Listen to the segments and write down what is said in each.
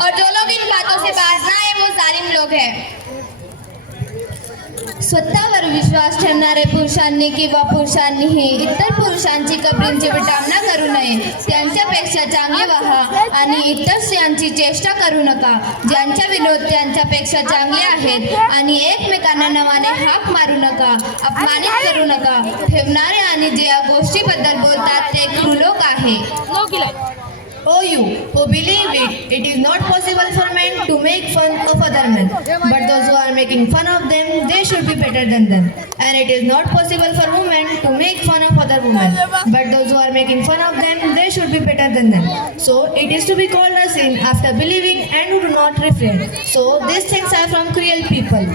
और जो लोग इन बातों से बाज ना आए वो जालिम लोग हैं। स्वतःवर विश्वास ठेवणारे पुरुषांनी किंवा पुरुषांनीही इतर पुरुषांची कपरींची विटांबना करू नये. त्यांच्यापेक्षा चांगले व्हा आणि इतर स्त्रियांची चेष्टा करू नका. ज्यांच्या विरोध त्यांच्यापेक्षा चांगले आहेत आणि एकमेकांना नावाने हाक मारू नका, अपमानित करू नका. ठेवणारे आणि जे या गोष्टीबद्दल बोलतात ते क्रूलोक आहे. O you who believe it, it is not possible for men to make fun of other men, but those who are making fun of them, they should be better than them. And it is not possible for women to make fun of other women, but those who are making fun of them, they should be better than them. So it is to be called a sin after believing and who do not refrain. So these things are from cruel people.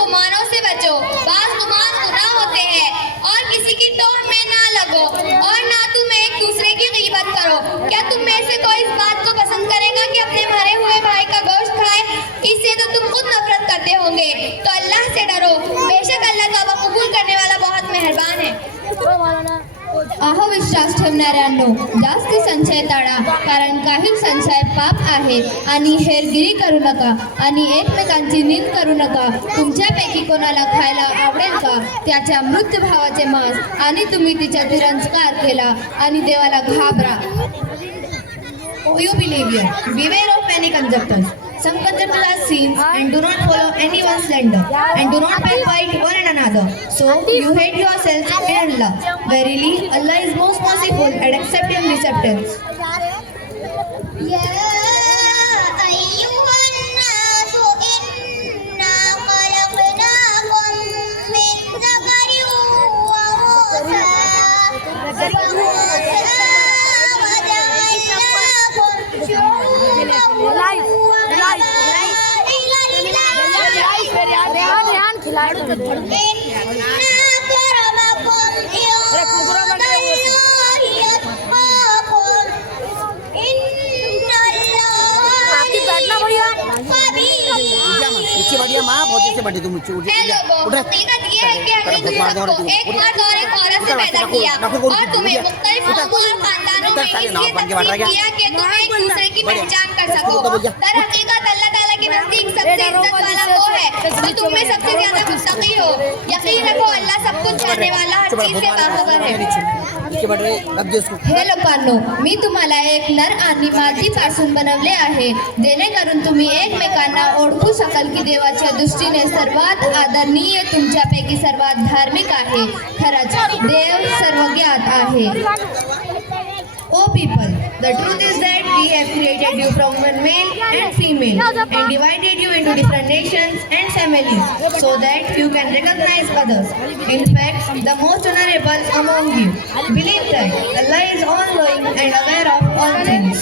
गुमानों से बचो, बाज़ गुमान गुनाह होते हैं. और किसी की टोह में ना लगो और ना तुम एक दूसरे की गीबत करो. क्या तुम में से कोई इस बात को पसंद करेगा कि अपने मरे हुए भाई का गोश्त खाए? इससे तो तुम खुद नफरत करते होंगे. तो अल्लाह से डरो, बेशक अल्लाह तौबा कबूल करने वाला बहुत मेहरबान है. अविश्वास ठेवणाऱ्यांनो, जास्ती संशय टाळा, कारण काही संशय पाप आहे. आणि हेरगिरी करू नका आणि एकमेकांची नीत करू नका. तुमच्यापैकी कोणाला खायला आवडेल का त्याच्या मृत भावाचे मांस आणि तुम्ही तिचा तिरस्कार केला आणि देवाला घाबरा. O you believer, beware of many conjectures. Some conjectures are sins and do not follow anyone's slander and do not backbite one another. So you hate yourselves in Allah. Verily, Allah is most merciful and accepting receptors. बढ़िया माँ बहुत से बड़ी तुम हकीकत ये है कि हमने दुनिया को एक मर्द और एक औरत से पैदा किया और तुम्हें मुख्तलिफ कौमों और खानदानों में इसलिए तकसीम किया कि तुम एक दूसरे की पहचान कर सको. दर हकीकत अल्लाह ताला के नजदीक सबसे इज्जत वाला वो है जो तुम में सबसे ज्यादा मुत्तकी हो. यकीन रखो अल्लाह सब कुछ जानने वाला, हर चीज से बाखबर है. हे लोकांनो, मी तुम्हाला एक नर आणि मादीपासून बनवले आहे, जेणेकरून तुम्ही एकमेकांना ओळखू शकाल की देवाच्या दृष्टीने सर्वात आदरणीय तुमच्यापैकी सर्वात धार्मिक आहे. खरंच देव सर्वज्ञात आहे. O people, the truth is that we have created you from one male and female and divided you into different nations and families so that you can recognize others. In fact, the most honorable among you. Believe that Allah is all-knowing and aware of all things.